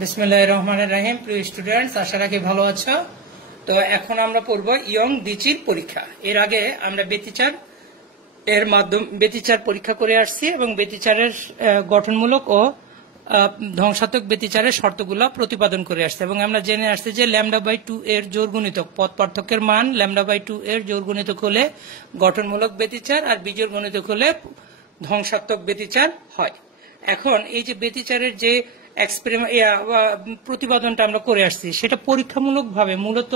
বিসমিল্লাহির রহমানির রহিম। প্রিয় স্টুডেন্টস, আশা রাখি ভালো আছো। তো এখন আমরা পড়ব ইয়ং দ্বিচির পরীক্ষা। এর আগে আমরা ব্যতিচার পরীক্ষা করে আসছি এবং ব্যতিচারের গঠনমূলক ও ধ্বংসাত্মক ব্যতিচারের শর্তগুলো প্রতিপাদন করে আসছে এবং আমরা জেনে আসছি যে λ/2 এর জোড় গুণিতক পদ পার্থক্যের মান λ/2 এর জোড় গুণিতক হলে গঠনমূলক ব্যতিচার আর বিজোড় গুণিতক হলে ধ্বংসাত্মক ব্যতিচার হয়। এখন এই যে ব্যতিচারের যে প্রতিপাদনটা আমরা করে আসছি সেটা পরীক্ষামূলকভাবে মূলত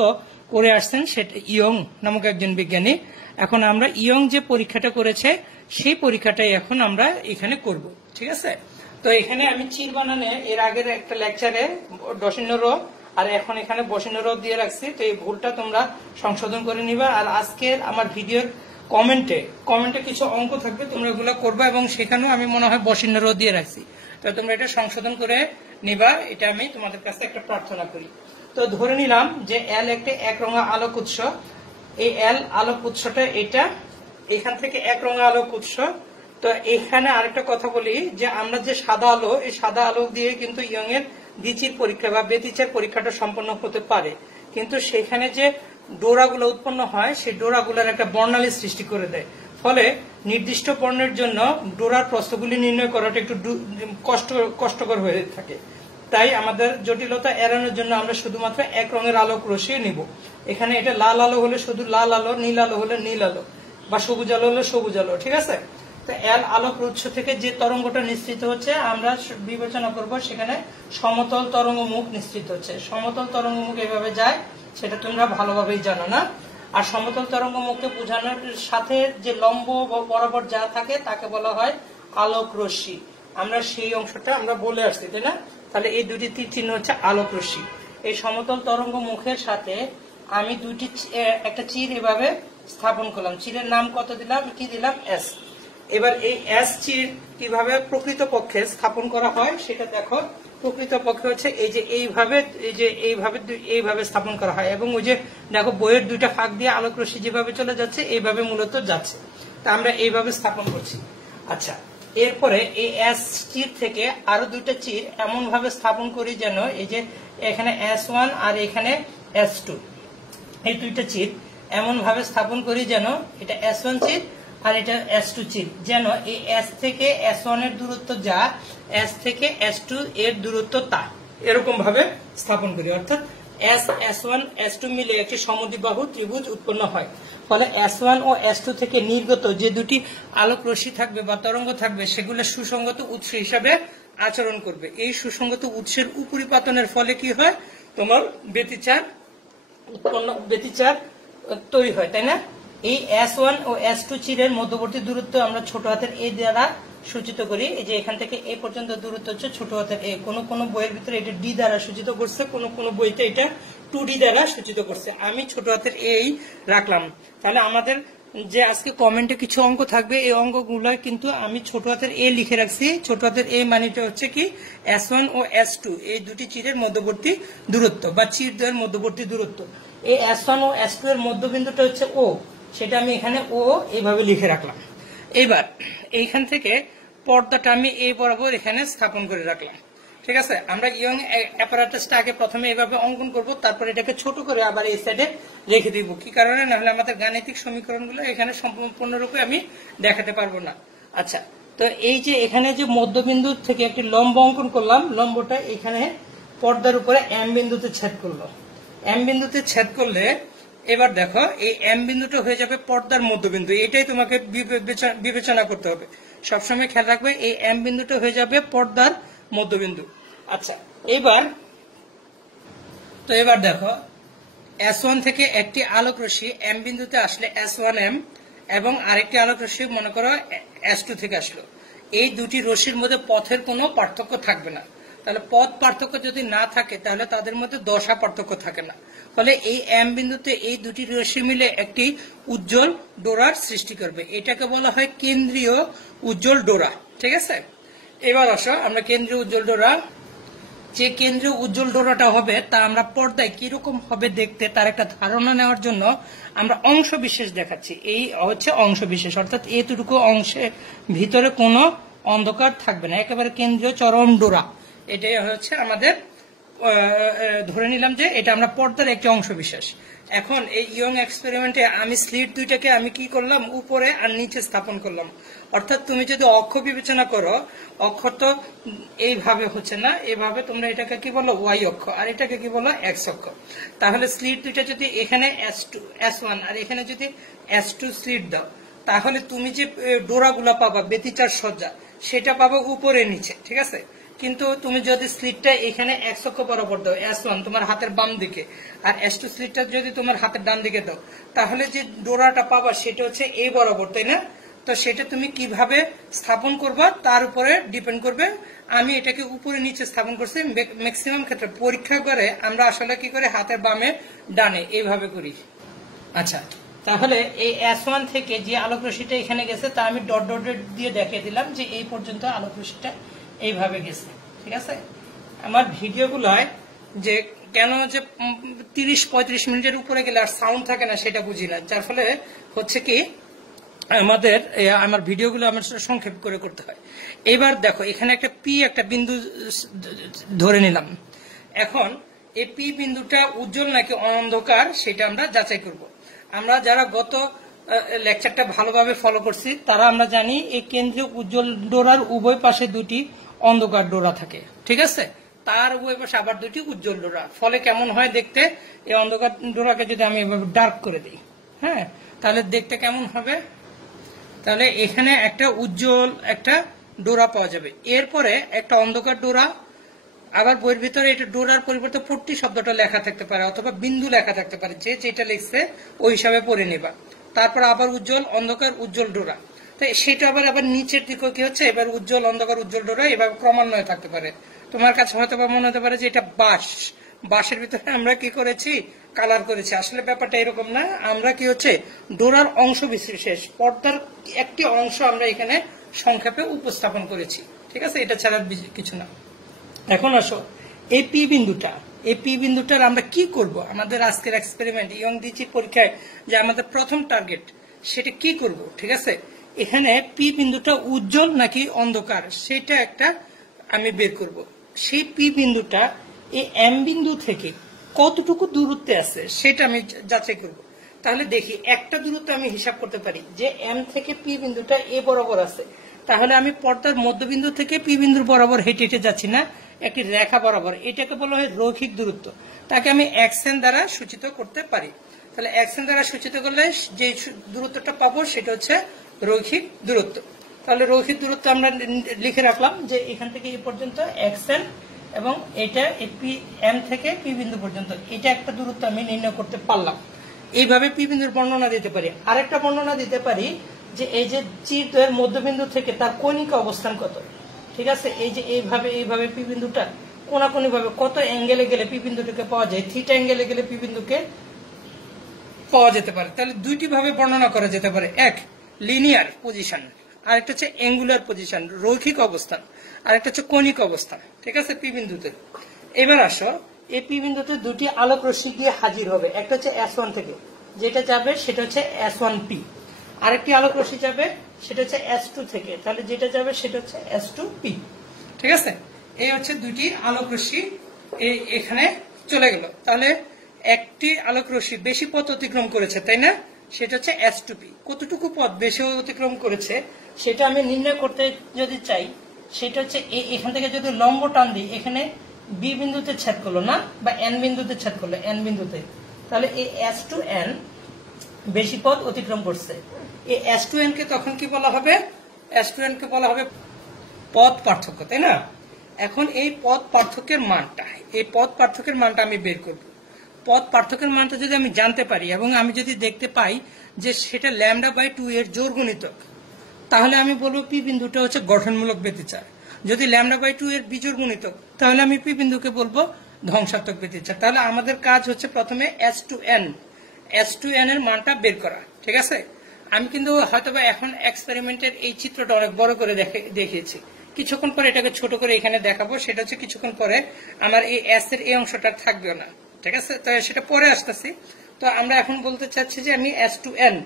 করে আসছেন সেটা ইয়ং নামক একজন বিজ্ঞানী। এখন আমরা ইয়ং যে পরীক্ষাটা করেছে সেই পরীক্ষাটাই এখন আমরা এখানে করব, ঠিক আছে? তো এখানে আমি চির বানানে এর আগের একটা লেকচারে দশিন্য র আর এখন এখানে বসিন্য র দিয়ে রাখছি। তো এই ভুলটা তোমরা সংশোধন করে নিবা। আর আজকের আমার ভিডিওর কমেন্টে কিছু অঙ্ক থাকবে, তোমরা এগুলো করবা এবং সেখানেও আমি মনে হয় বসিন্য র দিয়ে রাখছি। তো তোমরা এটা সংশোধন করে নিবা, এটা আমি তোমাদের কাছে একটা প্রার্থনা করি। তো ধরে নিলাম যে এল একটা একরঙা আলোক উৎস। এই এল আলোক উৎসটা এটা, এখান থেকে একরঙা আলোক উৎস। তো এখানে আরেকটা কথা বলি যে আমরা যে সাদা আলো, এই সাদা আলো দিয়ে কিন্তু ইয়ং এর দ্বিচির পরীক্ষা বা ব্যতিচার পরীক্ষাটা সম্পন্ন হতে পারে, কিন্তু সেখানে যে ডোরাগুলো উৎপন্ন হয় সেই ডোরাগুলোর একটা বর্ণালী সৃষ্টি করে দেয়। ফলে নির্দিষ্ট বর্ণের জন্য ডোরার প্রস্থগুলি নির্ণয় করাটা একটু কষ্টকর হয়ে থাকে। তাই আমাদের জটিলতা এড়ানোর জন্য আমরা শুধুমাত্র এক রঙের আলোক রশ্মি নিব। এখানে এটা লাল আলো হলে শুধু লাল আলো, নীল আলো হলে নীল আলো, বা সবুজ আলো হলে সবুজ আলো, ঠিক আছে? তো এল আলোক উৎস থেকে যে তরঙ্গটা নিঃসৃত হচ্ছে আমরা বিবেচনা করব সেখানে সমতল তরঙ্গ মুখ নিঃসৃত হচ্ছে। সমতল তরঙ্গ মুখ এভাবে যায়, সেটা তোমরা ভালোভাবেই জানো না। আর সমতল তরঙ্গ মুখকে বোঝানোর সাথে যে লম্ব বরাবর যা থাকে তাকে বলা হয় আলোক রশ্মি। আমরা সেই অংশটা আমরা বলে আসছি, তাই না? তাহলে এই দুটি তীর চিহ্ন হচ্ছে আলোক রশ্মি। এই সমতল তরঙ্গ মুখের সাথে আমি একটা চির এভাবে স্থাপন করলাম। চিরের নাম কত দিলাম? কি দিলাম? এস। এবার এই এস চির কিভাবে প্রকৃত পক্ষে স্থাপন করা হয় সেটা দেখো। প্রকৃত পক্ষে হচ্ছে এই যে এইভাবে স্থাপন করা হয় এবং ওই যে দেখো বইয়ের দুইটা ফাঁক দিয়ে আলোক রশ্মি যেভাবে চলে যাচ্ছে এইভাবে মূলত যাচ্ছে। তা আমরা এইভাবে স্থাপন করছি। আচ্ছা, এরপরে এই এস চির থেকে আরো দুইটা চির এমন ভাবে স্থাপন করি যেন এই যে এখানে S1 আর এখানে S2, এই দুইটা চির এমন ভাবে স্থাপন করি যেন এটা S1 চির আর এটা S2 চির, যেন এই S থেকে S1 এর দূরত্ব যা, S থেকে S2 এর দূরত্ব তা, এরকম ভাবে স্থাপন করি। অর্থাৎ S1 S2 মিলে একটি সমদ্বিবাহু ত্রিভুজ উৎপন্ন হয়। ফলে S1 ও S2 থেকে নির্গত যে দুটি আলোক রশ্মি থাকবে বা তরঙ্গ থাকবে সেগুলো সুসংগত উৎস হিসাবে আচরণ করবে। এই সুসংগত উৎসের উপরিপাতনের ফলে কি হয়? তোমার ব্যতিচার তৈরি হয়, তাই না? এই S1 ও S2 চিরের মধ্যবর্তী দূরত্ব আমরা ছোট হাতের এ দ্বারা সূচিত করি। এই যে এখান থেকে এ পর্যন্ত দূরত্ব হচ্ছে ছোট হাতের এ। কোন বইয়ের ভিতরে এটা ডি দ্বারা সূচিত করছে, কোন বইতে এটা 2D দ্বারা সূচিত করছে। আমি ছোট হাতের এই রাখলাম। তাহলে আমাদের যে আজকে কমেন্টে কিছু অঙ্ক থাকবে, এই অঙ্কগুলো কিন্তু আমি ছোট হাতের এ লিখে রাখছি। ছোট হাতের এ মানেটা হচ্ছে কি S1 ও S2 এই দুটি চিরের মধ্যবর্তী দূরত্ব বা চিরদ্বয়ের মধ্যবর্তী দূরত্ব। এই S1 ও S2 এর মধ্যবিন্দুটা হচ্ছে ও, সেটা আমি এখানে ও এইভাবে লিখে রাখলাম। এবার এইখান থেকে পর্দাটা আমি এই বরাবর এখানে স্থাপন করে রাখলাম, ঠিক আছে? আমরা ইয়ং অ্যাপারেটাসটা আগে প্রথমে এইভাবে অঙ্কন করব, তারপর এটাকে ছোট করে আবার এই সাইডে রেখে দিব। কি কারণে? না হলে আমাদের গাণিতিক সমীকরণগুলো এখানে সম্পূর্ণরূপে আমি দেখাতে পারবো না। আচ্ছা, তো এই যে এখানে যে মধ্যবিন্দু থেকে একটি লম্ব অঙ্কন করলাম, লম্বটা এখানে পর্দার উপরে এম বিন্দুতে ছেদ করলো। এম বিন্দুতে ছেদ করলে এবার দেখো এই এম বিন্দুটা হয়ে যাবে পর্দার মধ্যবিন্দু। এটাই তোমাকে বিবেচনা করতে হবে, সবসময় খেয়াল রাখবে এই এম বিন্দুটা হয়ে যাবে পর্দার মধ্যবিন্দু। আচ্ছা, এবার দেখো S1 থেকে একটি আলোক রশ্মি এম বিন্দুতে আসলে S1M এবং আরেকটি আলোক রশ্মি মনে করো S2 থেকে আসলো। এই দুটি রশ্মির মধ্যে পথের কোনো পার্থক্য থাকবে না। তাহলে পথ পার্থক্য যদি না থাকে তাহলে তাদের মধ্যে দশা পার্থক্য থাকে না। ফলে এই এম বিন্দুতে এই দুটি রশ্মি মিলে একটি উজ্জ্বল ডোরার সৃষ্টি করবে। এটাকে বলা হয় কেন্দ্রীয় উজ্জ্বল ডোরা, ঠিক আছে? এবার আসো আমরা কেন্দ্রীয় উজ্জ্বল ডোরা, যে কেন্দ্রীয় উজ্জ্বল ডোরাটা হবে তা আমরা পর্দায় কিরকম হবে দেখতে তার একটা ধারণা নেওয়ার জন্য আমরা অংশ বিশেষ দেখাচ্ছি। এই হচ্ছে অংশ বিশেষ, অর্থাৎ এতটুকু অংশের ভিতরে কোনো অন্ধকার থাকবে না, একেবারে কেন্দ্রীয় চরম ডোরা। এটাই হচ্ছে আমাদের ধরে নিলাম যে এটা আমরা পর্দার একটি অংশ বিশেষ। এখন এই ইয়ং এক্সপেরিমেন্টে আমি স্লিট দুইটাকে আমি কি করলাম, উপরে আর নিচে স্থাপন করলাম। অর্থাৎ তুমি যদি অক্ষ বিবেচনা করো, অক্ষ তো এইভাবে হচ্ছে না, এইভাবে তোমরা এটাকে কি বলো ওয়াই অক্ষ, আর এটাকে কি বলো এক্স অক্ষ। তাহলে স্লিট দুইটা যদি এখানে S1 আর এখানে যদি S2 স্লিট দাও, তাহলে তুমি যে ডোরাগুলা পাবা ব্যতিচার সজ্জা, সেটা পাবো উপরে নিচে, ঠিক আছে। কিন্তু তুমি যদি স্লিটটা এখানে এক্স অক্ষ বরাবর দাও, S1 তোমার হাতের বাম দিকে, আর S2 স্লিটটা যদি তোমার হাতের ডান দিকে দাও, তাহলে যে ডোরাটা পাবা সেটা হচ্ছে এই বরাবর, তাই না? তো সেটা তুমি কিভাবে স্থাপন করবা তার উপরে ডিপেন্ড করবে। আমি এটাকে উপরে নিচে স্থাপন করছি। ম্যাক্সিমাম ক্ষেত্রে পরীক্ষা করে আমরা আসলে কি করে হাতের বামে ডানে এইভাবে করি। আচ্ছা, তাহলে এই S1 থেকে যে আলোক রশ্মিটা এখানে গেছে তা আমি ডট ডট দিয়ে দেখিয়ে দিলাম যে এই পর্যন্ত আলোক রশ্মিটা এইভাবে গেছে, ঠিক আছে। আমার ভিডিওগুলোয় যে কেন যে 30-35 মিনিটের উপরে গেলে আর সাউন্ড থাকে না সেটা বুঝি না, যার ফলে হচ্ছে কি আমার ভিডিওগুলো আমার সংক্ষেপ করে করতে হয়। এবার দেখো এখানে একটা বিন্দু ধরে নিলাম। এখন এই পি বিন্দুটা উজ্জ্বল নাকি অন্ধকার সেটা আমরা যাচাই করব। আমরা যারা গত লেকচারটা ভালোভাবে ফলো করছি তারা আমরা জানি এই কেন্দ্রীয় উজ্জ্বল ডোরার উভয় পাশে দুটি অন্ধকার ডোরা থাকে, ঠিক আছে। তার উভয় পাশে আবার দুটি উজ্জ্বল ডোরা, ফলে কেমন হয় দেখতে, এই অন্ধকার ডোরাকে যদি আমি এভাবে ডার্ক করে দিই, হ্যাঁ, তাহলে দেখতে কেমন হবে। তাহলে এখানে একটা উজ্জ্বল একটা ডোরা পাওয়া যাবে, এরপরে একটা অন্ধকার ডোরা, আবার বইয়ের ভিতরে এটা ডোরার পরিবর্তে পট্টি শব্দটা লেখা থাকতে পারে অথবা বিন্দু লেখা থাকতে পারে, যে যেটা লিখছে ওই হিসাবে পড়ে নেবা। তারপর আবার উজ্জ্বল অন্ধকার উজ্জ্বল ডোরা, তাই সেটা আবার নিচের দিকে কি হচ্ছে, এবার উজ্জ্বল অন্ধকার উজ্জ্বল ডোরা এভাবে ক্রমান্বয়ে থাকতে পারে। তোমার কাছে হয়তো বা মনে হতে পারে যে এটা বাঁশের ভিতরে আমরা কি করেছি, কালার করেছি। আসলে ব্যাপারটা এরকম না, আমরা কি হচ্ছে ডোরার অংশ বিশেষ পর্দার একটি অংশ আমরা এখানে সংক্ষেপে উপস্থাপন করেছি, ঠিক আছে, এটা ছাড়া কিছু না। এখন আসো এই পি বিন্দুটার আমরা কি করব, আমাদের আজকের এক্সপেরিমেন্ট ইয়ং ডিজি পরীক্ষায় যে আমাদের প্রথম টার্গেট সেটা কি করব, ঠিক আছে। এখানে পি বিন্দুটা উজ্জ্বল নাকি অন্ধকার সেটা একটা আমি বের করব। সেই পি বিন্দুটা এই এম বিন্দু থেকে কতটুকু দূরত্বে আছে সেটা আমি যাচাই করব। তাহলে দেখি একটা দূরত্ব আমি হিসাব করতে পারি যে এম থেকে পি বিন্দুটা এ বরাবর আছে, তাহলে আমি পর্দার মধ্যবিন্দু থেকে পি বিন্দুর বরাবর হেঁটে হেঁটে যাচ্ছি না, একটি রেখা বরাবর, এটাকে বলা হয় রৈখিক দূরত্ব। তাকে আমি এক্সএন দ্বারা সূচিত করতে পারি। তাহলে এক্সএন দ্বারা সূচিত করলে যে দূরত্বটা পাবো সেটা হচ্ছে রৈখিক দূরত্ব। তাহলে রৈখিক দূরত্ব আমরা লিখে রাখলাম যে এখান থেকে এই পর্যন্ত এক্সএন, এবং এটা এম থেকে পি বিন্দু পর্যন্ত এটা একটা দূরত্ব আমি নির্ণয় করতে পারলাম। এইভাবে পি বিন্দুর বর্ণনা দিতে পারি। আরেকটা বর্ণনা দিতে পারি যে এই যে চিত্রের মধ্যবিন্দু থেকে তার কৌণিক অবস্থান কত, ঠিক আছে। এই যে এইভাবে পি বিন্দুটা কোনাকুনি ভাবে কত অ্যাঙ্গেলে গেলে পি বিন্দুটাকে পাওয়া যায়, থিটা অ্যাঙ্গেলে গেলে পি বিন্দুকে পাওয়া যেতে পারে। তাহলে দুইটি ভাবে বর্ণনা করা যেতে পারে, এক লিনিয়ার পজিশন, আরেকটা হচ্ছে অ্যাঙ্গুলার পজিশন রৈখিক অবস্থান, আরেকটা হচ্ছে কৌণিক অবস্থান, ঠিক আছে পি বিন্দুতে। এবার আসো এই পি বিন্দুতে দুটি আলোক রশ্মি দিয়ে হাজির হবে, একটা হচ্ছে S1 থেকে যেটা যাবে সেটা হচ্ছে S1P, আরেকটি আলোক রশ্মি যাবে সেটা হচ্ছে S2 থেকে, তাহলে যেটা যাবে সেটা হচ্ছে S2P, ঠিক আছে। এই হচ্ছে দুইটি আলোক রশ্মি এখানে চলে গেল। তাহলে একটি আলোক রশ্মি বেশি পথ অতিক্রম করেছে, তাই না, সেটা হচ্ছে S2P। কতটুকু পথ বেশি অতিক্রম করেছে সেটা আমি নির্ণয় করতে যদি চাই, সেটা হচ্ছে এখান থেকে যদি লম্ব টান দিই, এখানে বি বিন্দুতে ছেদ করলো না, বা এন বিন্দুতে ছেদ করলো, এন বিন্দুতে, তাহলে এই S2N বেশি পথ অতিক্রম করছে। এই S2N কে তখন কি বলা হবে, S2N কে বলা হবে পথ পার্থক্য, তাই না। এখন এই পথ পার্থক্যের মানটা আমি বের করব। পথ পার্থক্যের মানটা যদি আমি জানতে পারি এবং আমি যদি দেখতে পাই যে সেটা λ/2 এর জোড় গুণিতক, তাহলে আমি বলবো পি বিন্দুটা হচ্ছে গঠনমূলক ব্যতিচার। যদি λ/2 এর বিজোড় গুণিতক, তাহলে আমি পি বিন্দুকে বলবো ধ্বংসাত্মক ব্যতিচার। তাহলে আমাদের কাজ হচ্ছে প্রথমে S2N এর মানটা বের করা, ঠিক আছে। আমি কিন্তু হয়তোবা এখন এক্সপেরিমেন্টের এই চিত্রটা অনেক বড় করে দেখিয়েছি, কিছুক্ষণ পরে এটাকে ছোট করে এখানে দেখাবো। সেটা হচ্ছে কিছুক্ষণ পরে আমার এই S এর এই অংশটা থাকবেও না, ঠিক আছে, তো সেটা পরে আসতেছি। তো আমরা এখন বলতে চাচ্ছি যে আমি S2N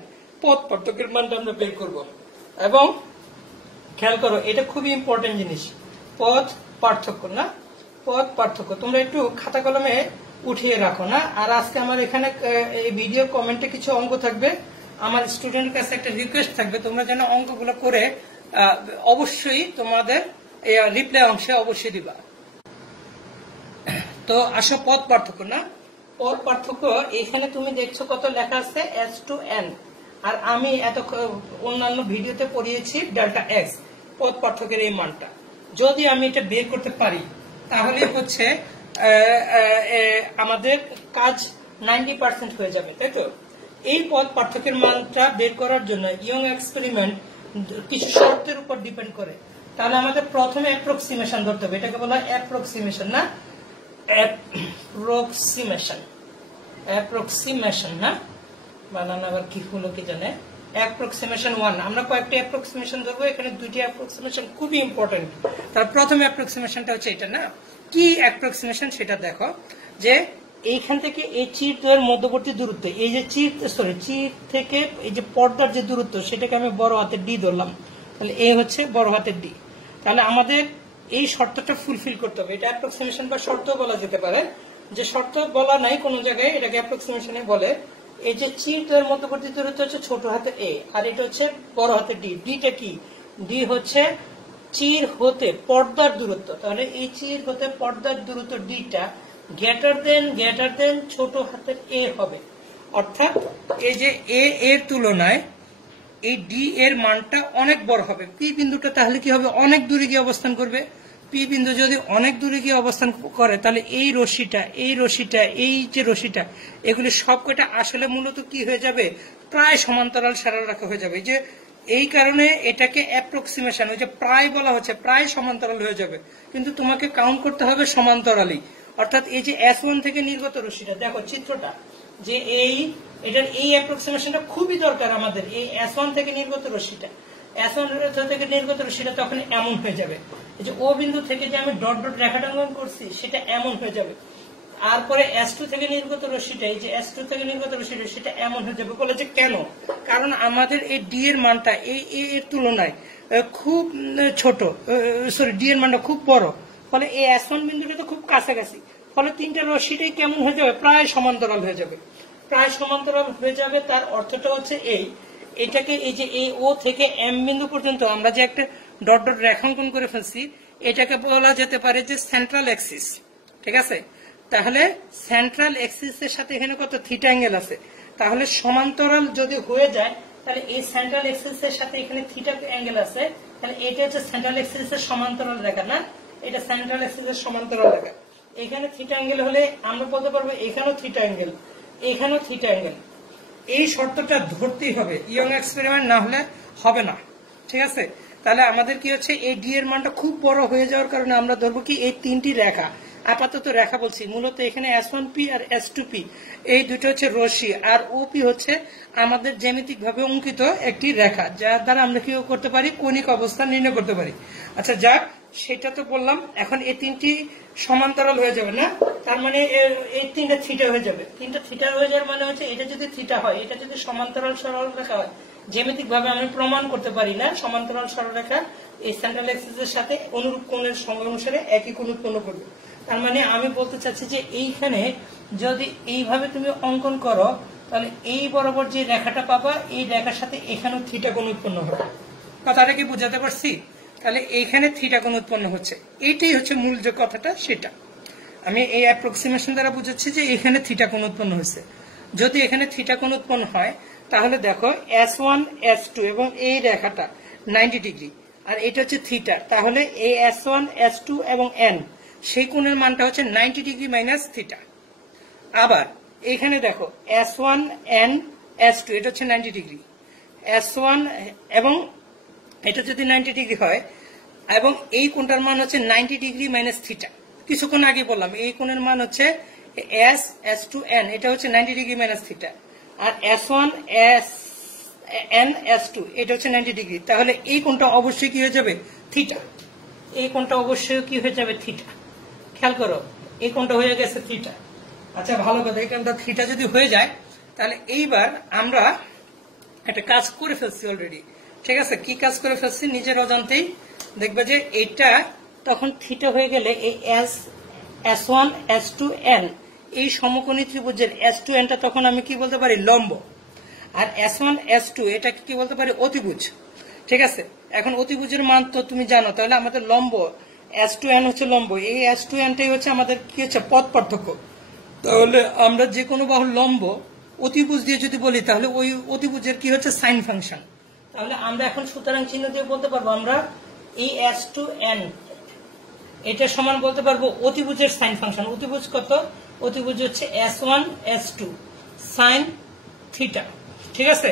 পথ পার্থক্যের মানটা আমরা বের করব। এবং খেয়াল করো এটা খুবই ইম্পর্টেন্ট জিনিস, পথ পার্থক্য না, পদ পার্থক্য তোমরা একটু খাতা কলমে উঠিয়ে রাখো না। আর আজকে আমার এখানে এই ভিডিও কমেন্টে কিছু অঙ্ক থাকবে, আমার স্টুডেন্টের কাছে একটা রিকোয়েস্ট থাকবে তোমরা যেন অঙ্কগুলো করে অবশ্যই তোমাদের রিপ্লাই অংশে অবশ্যই দিবা। তো আসো পদ পার্থক্য না, পদ পার্থক্য এখানে তুমি দেখছো কত লেখা আছে S to N, আর আমি এত অন্যান্য ভিডিওতে পড়িয়েছি ডেল্টা এক্স। পদ পার্থক্যের এই মানটা যদি আমি এটা বের করতে পারি তাহলে হচ্ছে আমাদের কাজ 90% হয়ে যাবে, তাই তো? এই পদ পার্থক্যের মানটা বের করার জন্য ইয়ং এক্সপেরিমেন্ট কিছু শর্তের উপর ডিপেন্ড করে। তাহলে আমাদের প্রথমে অ্যাপ্রক্সিমেশন ধরতে হবে, এটাকে বলা হয় অ্যাপ্রক্সিমেশন না, অ্যাপ্রক্সিমেশন না, বানান আবার কি হলো কি জানে। অ্যাপ্রক্সিমেশন 1 আমরা কয়েকটি অ্যাপ্রক্সিমেশন ধরবো, এখানে দুইটি অ্যাপ্রক্সিমেশন খুবই ইম্পর্টেন্ট। তার প্রথম অ্যাপ্রক্সিমেশনটা হচ্ছে এটা না, কি অ্যাপ্রক্সিমেশন সেটা দেখো, যে এইখান থেকে এই চির মধ্যবর্তী দূরত্ব, এই যে চির থেকে এই যে পর্দার যে দূরত্ব সেটাকে আমি বড় হাতের ডি ধরলাম, তাহলে এই হচ্ছে বড় হাতের ডি। তাহলে আমাদের এই শর্তটা ফুলফিল করতে হবে, এটা অ্যাপ্রক্সিমেশন বা শর্ত বলা যেতে পারে। যে শর্ত বলা নাই কোন জায়গায়, এটাকে অ্যাপ্রক্সিমেশনে বলে। এই যে চির মধ্যবর্তী দূরত্ব হচ্ছে ছোট হাতে এ, আর এটা হচ্ছে বড় হাতে ডি। ডিটা কি? ডি হচ্ছে চির হতে পর্দার দূরত্ব। তাহলে এই চির হতে পর্দার দূরত্ব ডিটা গ্রেটার দেন ছোট হাতের এ হবে। অর্থাৎ এই যে এ এর তুলনায় এই ডি এর মানটা অনেক বড় হবে। পি বিন্দুটা তাহলে কি হবে? অনেক দূরে গিয়ে অবস্থান করবে। পি বিন্দু যদি অনেক দূরে গিয়ে অবস্থান করে তাহলে এই রশ্মিটা এই যে রশ্মিটা এগুলি সব কয়টা আসলে মূলত কি হয়ে যাবে? প্রায় সমান্তরাল সরলরেখা হয়ে যাবে। যে এই কারণে এটাকে অ্যাপ্রক্সিমেশন, ওই যে প্রায় বলা হচ্ছে, প্রায় সমান্তরাল হয়ে যাবে, কিন্তু তোমাকে কাউন্ট করতে হবে সমান্তরালই। অর্থাৎ এই যে S1 থেকে নির্গত রশ্মিটা, দেখো চিত্রটা, যে এটার এই অ্যাপ্রক্সিমেশনটা খুবই দরকার আমাদের। এই S1 থেকে নির্গত রশ্মিটা, S1 থেকে নির্গত রশ্মিটা তখন এমন হয়ে যাবে, এই যে ও বিন্দু থেকে যে আমি ডট ডট রেখাটা অঙ্কন করছি সেটা এমন হয়ে যাবে। আর পরে S2 থেকে নির্গত রশ্মিটা, এই যে S2 থেকে নির্গত রশ্মিটা সেটা এমন হয়ে যাবে। বলে যে কেন? কারণ আমাদের এই ডি এর মানটা এই এর তুলনায় খুব ছোট, ডি এর মানটা খুব বড়, ফলে এই S1 বিন্দুটা তো খুব কাছাকাছি, ফলে তিনটা রশ্মিটাই কেমন হয়ে যাবে? প্রায় সমান্তরাল হয়ে যাবে। প্রায় সমান্তরাল হয়ে যাবে তার অর্থটা হচ্ছে এটাকে এই যে এই ও থেকে এম বিন্দু পর্যন্ত আমরা যে একটা ডট ডট রেখাঙ্কন করে ফেলছি, এটাকে বলা যেতে পারে যে সেন্ট্রাল এক্সিস। ঠিক আছে? তাহলে সেন্ট্রাল এক্সিস এর সাথে এখানে কত থিটা অ্যাঙ্গেল আছে, তাহলে সমান্তরাল যদি হয়ে যায় তাহলে এই সেন্ট্রাল এক্সিস এর সাথে এখানে থিটা অ্যাঙ্গেল আছে, তাহলে এটা হচ্ছে সেন্ট্রাল এক্সিস এর সমান্তরাল রেখা না, এটা সেন্ট্রাল এক্সিস এর সমান্তরাল রেখা। এখানে থিটা অ্যাঙ্গেল হলে আমরা বলতে পারবো এখানেও থিটা অ্যাঙ্গেল, এখানেও থিটা অ্যাঙ্গেল। এই শর্তটা ধরতেই হবে, ইয়ং এক্সপেরিমেন্ট না হলে হবে না। ঠিক আছে? তাহলে আমাদের কি হচ্ছে, এই ডি এর মানটা খুব বড় হয়ে যাওয়ার কারণে আমরা ধরবো কি এই তিনটি রেখা, আপাতত রেখা বলছি, মূলত এখানে S1P আর S2P এই দুটো হচ্ছে রশ্মি, আর OP হচ্ছে আমাদের জ্যামিতিক ভাবে অঙ্কিত একটি রেখা, যার দ্বারা আমরা কি করতে পারি? কৌণিক অবস্থান নির্ণয় করতে পারি। আচ্ছা যাক, সেটা তো বললাম। এখন এই তিনটি সমান্তরাল হয়ে যাবে না, তার মানে এই তিনটা থিটা হয়ে যাবে। তিনটা থিটা হয়ে যাওয়ার মানে হচ্ছে এটা যদি থিটা হয়, এটা যদি সমান্তরাল সরলরেখা হয়, জ্যামিতিক ভাবে আমি প্রমাণ করতে পারি না সমান্তরাল সরলরেখা এই সেন্ট্রাল এক্সিস এর সাথে অনুরূপ কোণের সংখ্যা অনুসারে একই কোণ উৎপন্ন করবে। তার মানে আমি বলতে চাচ্ছি যে এইখানে যদি এইভাবে তুমি অঙ্কন করো তাহলে এই বরাবর যে রেখাটা পাবা, এই রেখার সাথে এখানেও থিটা কোণ উৎপন্ন হবে। কথাটা কি বুঝাতে পারছি? তাহলে এইখানে থিটা কোণ উৎপন্ন হচ্ছে, এইটাই হচ্ছে মূল যে কথাটা, সেটা আমি এই অ্যাপ্রক্সিমেশন দ্বারা বুঝাচ্ছি যে এখানে থিটা কোণ উৎপন্ন হয়েছে। যদি এখানে থিটা কোণ উৎপন্ন হয় তাহলে দেখো S1 S2 এবং এই রেখাটা 90 ডিগ্রি, আর এটা হচ্ছে থিটা, তাহলে এই S1 S2 এবং N সেই কোণের মানটা হচ্ছে 90 ডিগ্রি মাইনাস থিটা। আবার এখানে দেখো S1 N S2 এটা হচ্ছে 90 ডিগ্রি, S1 এবং এটা যদি 90 ডিগ্রি হয় এবং এই কোণটার মান হচ্ছে 90 ডিগ্রি মাইনাস থিটা। কিছুক্ষণ আগে বললাম এই কোণের মান হচ্ছে S2 N, এটা হচ্ছে 90 ডিগ্রি মাইনাস থিটা, আর S1 N S2 এটা হচ্ছে 90 ডিগ্রি। তাহলে এই কোণটা অবশ্যই কি হয়ে যাবে? থিটা। এই কোণটা অবশ্যই কি হয়ে যাবে? থিটা। খেয়াল করো, এই কোণটা হয়ে গেছে থিটা। আচ্ছা ভালো কথা, এই কোণটা থিটা যদি হয়ে যায় তাহলে এইবার আমরা একটা কাজ করে ফেলছি অলরেডি। ঠিক আছে? কি কাজ করে ফেলছি? নিজের অজান্তেই দেখবে যে এটা তখন থিটা হয়ে গেলে এই S1 S2 n এই সমকোণী ত্রিভুজের S2 n টা তখন আমি কি বলতে পারি লম্ব, আর S1 S2 এটাকে কি বলতে পারি অতিভুজ। ঠিক আছে, এখন অতিভুজের মান তো তুমি জানো, তাহলে আমাদের লম্ব S2 n হচ্ছে লম্ব, এই S2 n টাই হচ্ছে আমাদের কি হচ্ছে পথ পার্থক্য। তাহলে আমরা যে কোনো বাহুর লম্ব অতিভুজ দিয়ে যদি বলি তাহলে ওই অতিভুজের কি হচ্ছে সাইন ফাংশন। তাহলে আমরা এখন সুতরাং চিহ্ন দিয়ে বলতে পারবো আমরা এই S2 n এটা সমান বলতে পারবো অতিভুজের সাইন ফাংশন। অতিভুজ কত? অতিভুজ হচ্ছে S1 S2 সাইন থিটা। ঠিক আছে,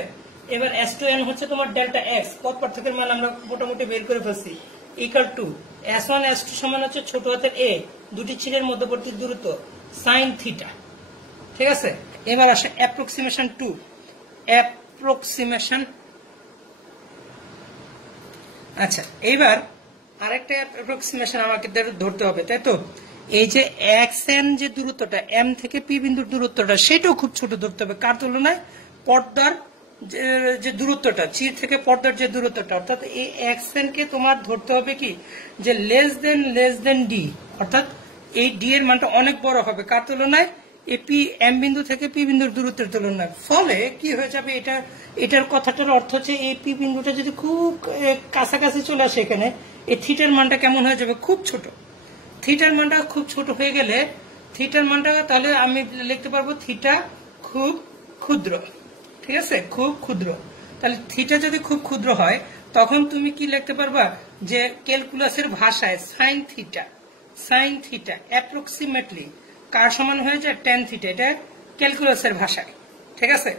এবার S2 n হচ্ছে তোমার ডেল্টা এক্স, পথ পার্থক্যের মান আমরা মোটামুটি বের করে ফেলছি, ইকুয়াল টু S1 S2 সমান হচ্ছে ছোট হাতের a দুটি চিহ্নের মধ্যবর্তী দূরত্ব সাইন থিটা। ঠিক আছে, এবার আসে অ্যাপ্রক্সিমেশন 2। অ্যাপ্রক্সিমেশন, আচ্ছা এইবার আরেকটা অ্যাপ্রক্সিমেশন আমাকে ধরতে হবে, তাই তো? এই যে xn যে দূরত্বটা m থেকে p বিন্দুর দূরত্বটা সেটাও খুব ছোট ধরতে হবে, কার তুলনায়? পর্দার যে দূরত্বটা, চির থেকে পর্দার যে দূরত্বটা, অর্থাৎ এই xn কে তোমার ধরতে হবে কি যে লেস দেন d, অর্থাৎ এই d এর মানটা অনেক বড় হবে, কার তুলনায়? এই p m বিন্দু থেকে p বিন্দুর দূরত্বের তুলনায়। ফলে কি হয়ে যাবে, এটার কথাটার অর্থ হচ্ছে এই p বিন্দুটা যদি খুব কাছাকাছি চলে আসে এখানে, এই থিটার মানটা কেমন হয়ে যাবে? খুব ছোট। থিটার মানটা খুব ছোট হয়ে গেলে থিটার মানটা তাহলে আমি লিখতে পারবো থিটা খুব ক্ষুদ্র। ঠিক আছে, খুব ক্ষুদ্র। তাহলে থিটা যদি খুব ক্ষুদ্র হয় তখন তুমি কি লিখতে পারবা যে ক্যালকুলাসের ভাষায় সাইন থিটা অ্যাপ্রক্সিমেটলি কার সমান হয়ে যায়? Tan theta. এটা ক্যালকুলাসের ভাষায়। ঠিক আছে,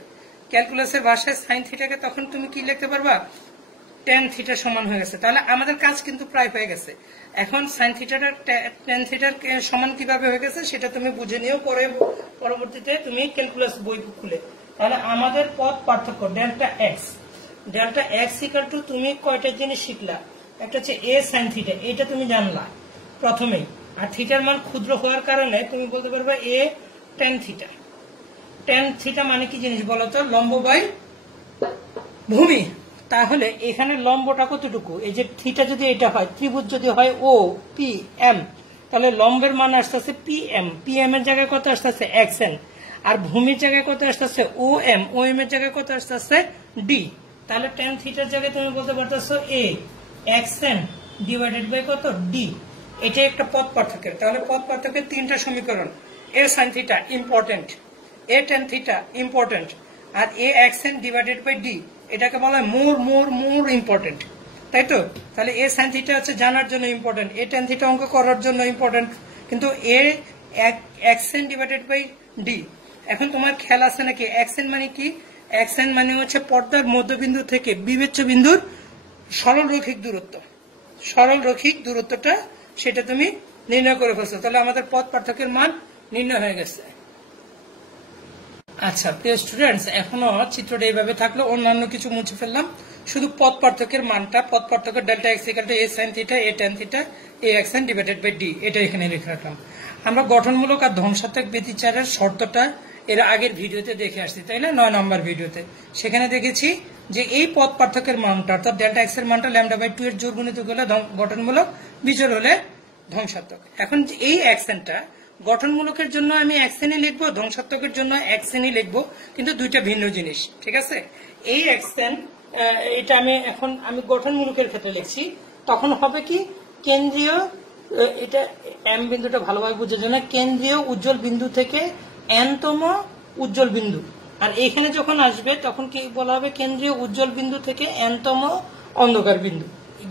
ক্যালকুলাসের ভাষায় সাইন থিটাকে তখন তুমি কি লিখতে পারবা? ট্যান থিটা সমান হয়ে গেছে। তাহলে আমাদের কাজ কিন্তু প্রায় হয়ে গেছে। এখন সাইন থিটাটা ট্যান থিটার সমান কিভাবে হয়ে গেছে সেটা তুমি বুঝে নিও পরবর্তীতে তুমি ক্যালকুলাস বই খুলে। তাহলে আমাদের পথ পার্থক্য ডেল্টা এক্স ইকুয়াল টু, তুমি কয়টা জিনিস শিখলা? একটা হচ্ছে এ সাইন থিটা, এটা তুমি জানলা প্রথমেই, আর থিটার মান ক্ষুদ্র হওয়ার কারণে তুমি বলতে পারবে এ ট্যান থিটা। ট্যান থিটা মানে কি জিনিস বলতো? লম্ব বাই ভূমি। তাহলে এখানে লম্বটা কতটুকু? এই যে থিটা যদি এটা হয়, ত্রিভুজ যদি হয় ও পি এম, তাহলে লম্বের মান আসতেছে পি এম এর জায়গায় কত আসতেছে? X N. আর ভূমির জায়গায় কত আসতেছে? ও এম এর জায়গায় কত আসতেছে? ডি। তাহলে ট্যান থিটার জায়গায় তুমি বলতে পারতেছো a x n divided by কত? ডি। এটা একটা পথ পার্থক্যের। তাহলে পথ পার্থক্যের তিনটা সমীকরণ, a sine theta important, a tan theta important, আর a x n divided by d এটাকে বলা হয় মোর ইম্পর্টেন্ট, তাই তো? তাহলে এ সাইন থিটা হচ্ছে জানার জন্য ইম্পর্টেন্ট, এ ট্যান থিটা অঙ্ক করার জন্য ইম্পর্টেন্ট, কিন্তু a x n divided by d. এখন তোমার খেয়াল আছে নাকি এক্স এন মানে কি? এক্স এন মানে হচ্ছে পর্দার মধ্যবিন্দু থেকে বিবেচ্য বিন্দুর সরল রৈখিক দূরত্বটা সেটা তুমি নির্ণয় করে ফেলছো। তাহলে আমাদের পথ পার্থক্যের মান নির্ণয় হয়ে গেছে। আচ্ছা প্রিয় স্টুডেন্টস, এখনো চিত্রটা এইভাবে থাকলো, অন্যান্য কিছু মুছে ফেললাম, শুধু পথ পার্থক্যের মানটা, পথ পার্থক্য delta x equal to a sine theta a tan theta a x n divided by d, এটা এখানে লিখে রাখলাম। আমরা গঠনমূলক আর ধ্বংসাত্মক ব্যতিচারের শর্তটা এর আগের ভিডিওতে দেখে আসছি, তাই না? 9 নম্বর ভিডিওতে সেখানে দেখেছি যে এই পথ পার্থক্যের মানটা অর্থাৎ ডেল্টা এক্স এর মানটা ল্যামডা বাই 2 এর জোড় গুণিত হলে গঠনমূলক, বিজোড় হলে ধ্বংসাত্মক। এখন এই অ্যাকশনটা গঠনমূলকের জন্য আমি অ্যাকশনই লিখবো, ধ্বংসাত্মকের জন্য অ্যাকশনই লিখবো, কিন্তু দুইটা ভিন্ন জিনিস। ঠিক আছে, এই অ্যাকশন এটা আমি গঠনমূলকের ক্ষেত্রে লিখছি, তখন হবে কি কেন্দ্রীয়, এটা এম বিন্দুটা ভালোভাবে বুঝে জন্য কেন্দ্রীয় উজ্জ্বল বিন্দু থেকে এনতম উজ্জ্বল বিন্দু, আর এখানে যখন আসবে তখন কি বলা হবে? কেন্দ্রীয় উজ্জ্বল বিন্দু থেকে এনতম অন্ধকার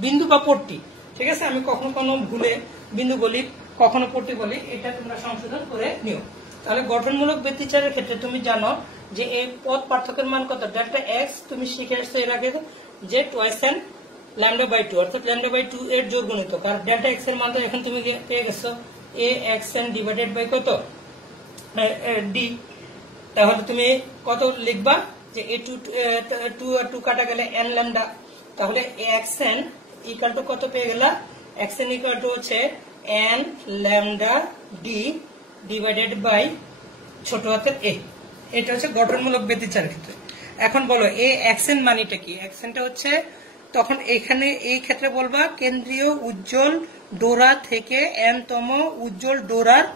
বিন্দু বা পট্টি। ঠিক আছে, আমি কখনো ভুলে বিন্দু বলি, কখনো পট্টি বলি, এটা তোমরা সংশোধন করে নিও। তাহলে গঠনমূলক ব্যতিচারের ক্ষেত্রে তুমি জানো যে এই পথ পার্থক্যের মান কত? ডেল্টা এক্স তুমি শিখে আসছো এর আগে যে টুয়াইস এন ল্যামডা বাই 2, অর্থাৎ ল্যামডা বাই 2 এর জোড় গুণিত, কারণ ডেল্টা এক্স এর মান তো এখন তুমি পেয়ে গেছো এ এক্স এন ডিভাইডেড বাই কত? ডি। তাহলে তুমি কত লিখবা যে এ টু আর টু কাটা গেলে এন ল্যামডা, তাহলে এক্স এন ইকুয়াল টু কত পেয়ে গেলা? এক্স এন ইকুয়াল টু হচ্ছে n lambda d divided by ছোট হাতের এ। এটা হচ্ছে গঠনমূলক ব্যতিচারের ক্ষেত্রে। এখন বলো এ এক্স এন মানেটা কি? এক্স এনটা হচ্ছে তখন এখানে এই ক্ষেত্রে বলবা কেন্দ্রীয় উজ্জ্বল ডোরা থেকে n-তম উজ্জ্বল ডোরার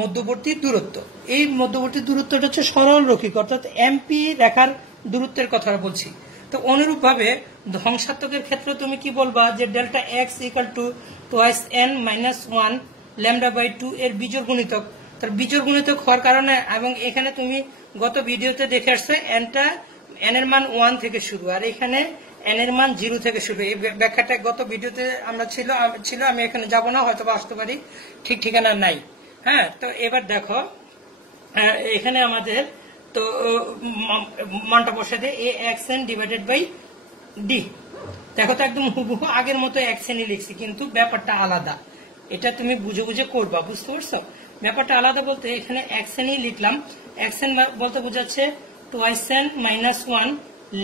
মধ্যবর্তী দূরত্ব। এই মধ্যবর্তী দূরত্বটা হচ্ছে সরল রৈখিক, অর্থাৎ এমপি রেখার দূরত্বের কথা বলছি। তো অনুরূপ ভাবে ধ্বংসাত্মকের ক্ষেত্রে তুমি কি বলবা যে delta x equal to twice n minus 1 lambda by 2 এর বিজোড় গুণিতক। তার বিজোড় গুণিতক হওয়ার কারণে, এবং এখানে তুমি গত ভিডিওতে দেখে আসছো এনটা n এর মান 1 থেকে শুরু, আর এখানে n এর মান 0 থেকে শুরু। এই ব্যাখ্যাটা গত ভিডিওতে আমরা ছিল, আমি এখানে যাব না, হয়তো আসতে পারি, ঠিক ঠিকানা নাই। হ্যাঁ, তো এবার দেখো এখানে আমাদের তো মানটা বসে দেয় a x n divided by d. দেখো তো একদম হুবহু আগের মতো এক্স এনই লিখছি, কিন্তু ব্যাপারটা আলাদা। এটা তুমি বুঝে বুঝে করবা, বুঝতে পারছো? ব্যাপারটা আলাদা বলতে এখানে এক্স এনই লিখলাম। এক্স এন বলতে বোঝাচ্ছে twice n minus 1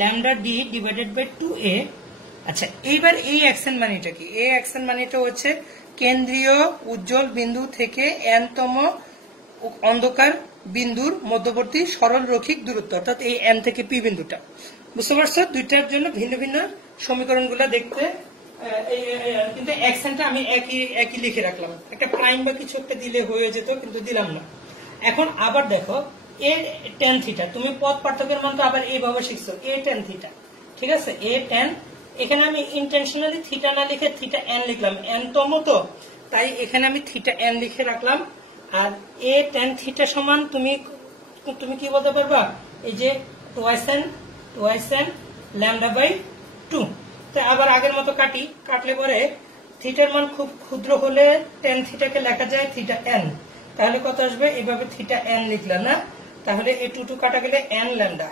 lambda d divided by 2a। আচ্ছা, এইবার এই এক্সেন মানিটা কি? এই এক্সেন মানিটা হচ্ছে কেন্দ্রীয় উজ্জ্বল বিন্দু থেকে n-তম অন্ধকার বিন্দুর মধ্যবর্তী সরল রৈখিক দূরত্ব, অর্থাৎ এই n থেকে p বিন্দুটা। বুঝতে পারছো? দুইটার জন্য ভিন্ন ভিন্ন সমীকরণগুলো দেখতে, কিন্তু এক্সেনটা আমি একই লিখে রাখলাম। একটা প্রাইম বা কিছু একটা দিলে হয়ে যেত, কিন্তু দিলাম না। এখন আবার দেখো এ টেন থিটা, তুমি পথ পার্থক্যের মান তো আবার এইভাবে শিখছো, এ টেন থিটা, ঠিক আছে? এ টেন, এখানে আমি ইন্টেনশনালি থিটা না লিখে থিটা এন লিখলাম, n-তম তো, তাই এখানে আমি থিটা এন লিখে রাখলাম। আর এ টেন থিটা সমান তুমি কি বলতে পারবা? এই যে টুয়াইস এন ল্যামডা বাই 2। তো আবার আগের মতো কাটলে পরে থিটার মান খুব ক্ষুদ্র হলে টেন থিটাকে লেখা যায় থিটা এন। তাহলে কত আসবে? এভাবে থিটা এন লিখলাম না, তাহলে এই 2 কাটা গেলে n ল্যামডা।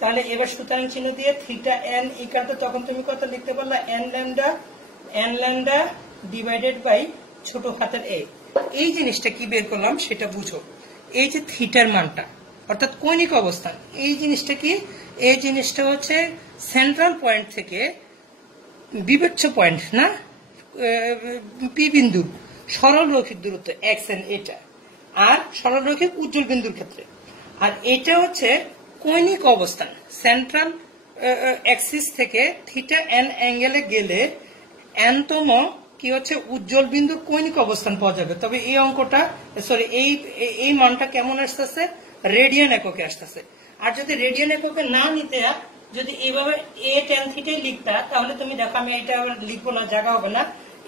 তাহলে এবার সুতরাং চিহ্ন দিয়ে থিটা এন ইকুয়াল টু, তখন তুমি কত লিখতে পারলা? n ল্যামডা ডিভাইডেড বাই ছোট হাতের a। এই জিনিসটা কি বের করলাম সেটা বুঝো। এই যে থিটার মানটা, অর্থাৎ কৌণিক অবস্থান, এই জিনিসটা কি? এই জিনিসটা হচ্ছে সেন্ট্রাল পয়েন্ট থেকে বিবেচ্য পয়েন্ট না পি বিন্দুর সরল রৈখিক দূরত্ব এক্স এন, এটা। আর সরল রৈখিক উজ্জ্বল বিন্দুর ক্ষেত্রে, আর এটা হচ্ছে কৌণিক অবস্থান। সেন্ট্রাল অ্যাক্সিস থেকে থিটা এন অ্যাঙ্গেলে গেলে n-তম কি হচ্ছে উজ্জ্বল বিন্দুর কৌণিক অবস্থান পাওয়া যাবে। তবে এই অঙ্কটা, সরি, এই মানটা কেমন আসতেছে? রেডিয়ান এককে আসতেছে। আর যদি রেডিয়ান এককে না নিতে, যদি এইভাবে এ টেন থিটাই লিখতা, তাহলে তুমি দেখো, আমি এটা আবার লিখবো না, জায়গা হবে না,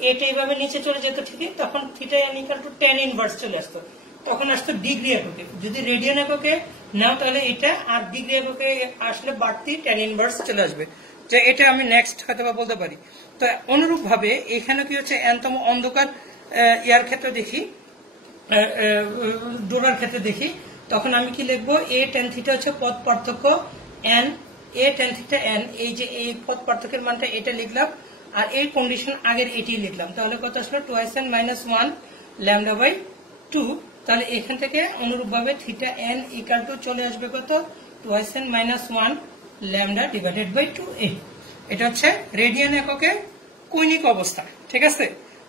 এটা এইভাবে নিচে চলে যেত ঠিকই, তখন theta N equal two ten inverse চলে আসতো, তখন আসতো ডিগ্রি এককে। যদি রেডিয়ান এককে নাও তাহলে এটা, আর ডিগ্রি এককে আসলে বাড়তি টেন ইনভার্স চলে আসবে। তো এটা আমি নেক্সট হয়তো বলতে পারি। তো অনুরূপ ভাবে এখানে কি হচ্ছে n-তম অন্ধকার ইয়ার ক্ষেত্রে দেখি, ডোরার ক্ষেত্রে দেখি, তখন আমি কি লিখবো? এ টেন থিটা হচ্ছে পথ পার্থক্য n, এ টেন থিটা n, এই যে এই পথ পার্থক্যের মানটা এটা লিখলাম, আর এই কন্ডিশন আগের এটি লিখলাম। তাহলে কত আসলো? Twice n minus 1 lambda by 2। তাহলে এখান থেকে অনুরূপ ভাবে থিটা এন ইকুয়াল টু চলে আসবে কত? Twice n minus 1 lambda divided by 2a। এটা হচ্ছে রেডিয়ান এককে কৌণিক অবস্থান, ঠিক আছে?